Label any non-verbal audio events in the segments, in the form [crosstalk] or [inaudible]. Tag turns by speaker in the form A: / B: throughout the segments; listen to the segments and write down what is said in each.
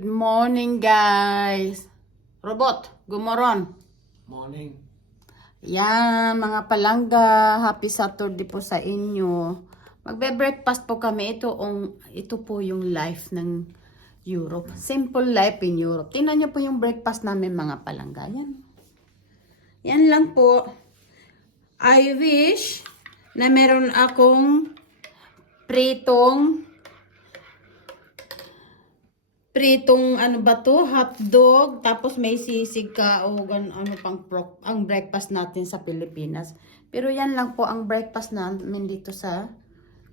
A: Good morning, guys. Robot, gumoron.
B: Morning.
A: Yan, mga palangga. Happy Saturday po sa inyo. Magbe-breakfast po kami. Ito, ang, ito po yung life ng Europe. Simple life in Europe. Tingnan niyo po yung breakfast namin mga palangga. Yan. Yan lang po. I wish na meron akong pritong pritong ano ba to, hotdog, tapos may sisig ka o gan, ano pang pro, ang breakfast natin sa Pilipinas. Pero yan lang po ang breakfast namin dito sa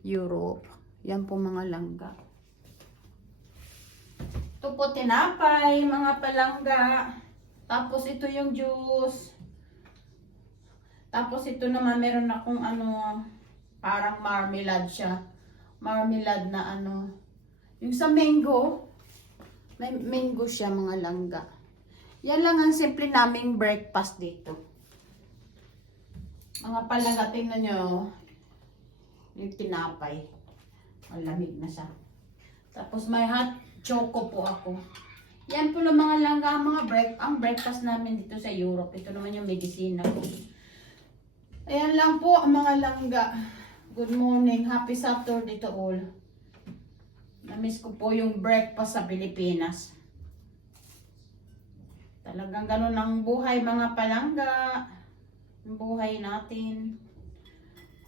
A: Europe. Yan po mga langga. Ito po tinapay, mga palangga. Tapos ito yung juice. Tapos ito naman meron akong ano, parang marmalade siya. Marmalade na ano. Yung sa mango, may mango siya mga langga. Yan lang ang simple naming breakfast dito. Mga palangga, tingnan nyo. Yung tinapay. Malamig na siya. Tapos may hot choco po ako. Yan po lang mga langga, ang mga break, ang breakfast namin dito sa Europe. Ito naman yung medisina ko. Ayan lang po ang mga langga. Good morning. Happy Saturday to all. Namiss ko po yung breakfast sa Pilipinas. Talagang ganun ang buhay mga palangga. Ang buhay natin.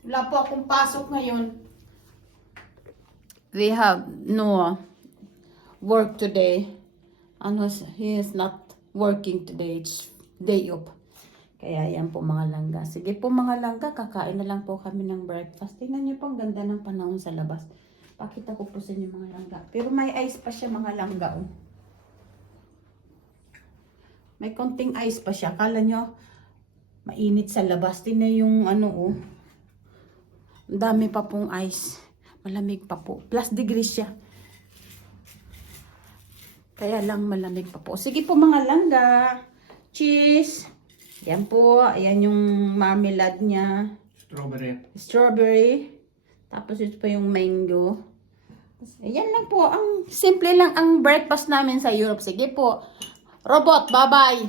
A: Wala po akong pasok ngayon. We have no work today. And he is not working today. It's day off. Kaya yan po mga langga. Sige po mga langga, kakain na lang po kami ng breakfast. Tingnan niyo po ang ganda ng panahon sa labas. Pakita ko po sa inyo mga langga. Pero may ice pa siya mga langga. Oh. May konting ice pa siya. Kala nyo, mainit sa labas. Tingnan yung ano oh. Ang dami pa pong ice. Malamig pa po. Plus degrees siya. Kaya lang malamig pa po. Sige po mga langga. Cheese. Yan po. Ayan yung marmalade niya
B: Strawberry.
A: strawberry. Tapos ito pa yung mango. Ayan lang po. Ang simple lang ang breakfast namin sa Europe. Sige po. Robot, bye-bye.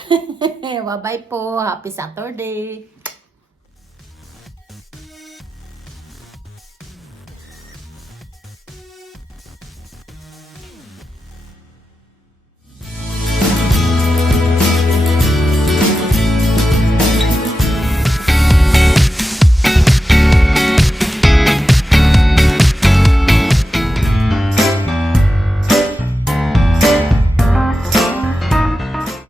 A: [laughs] bye-bye po. Happy Saturday.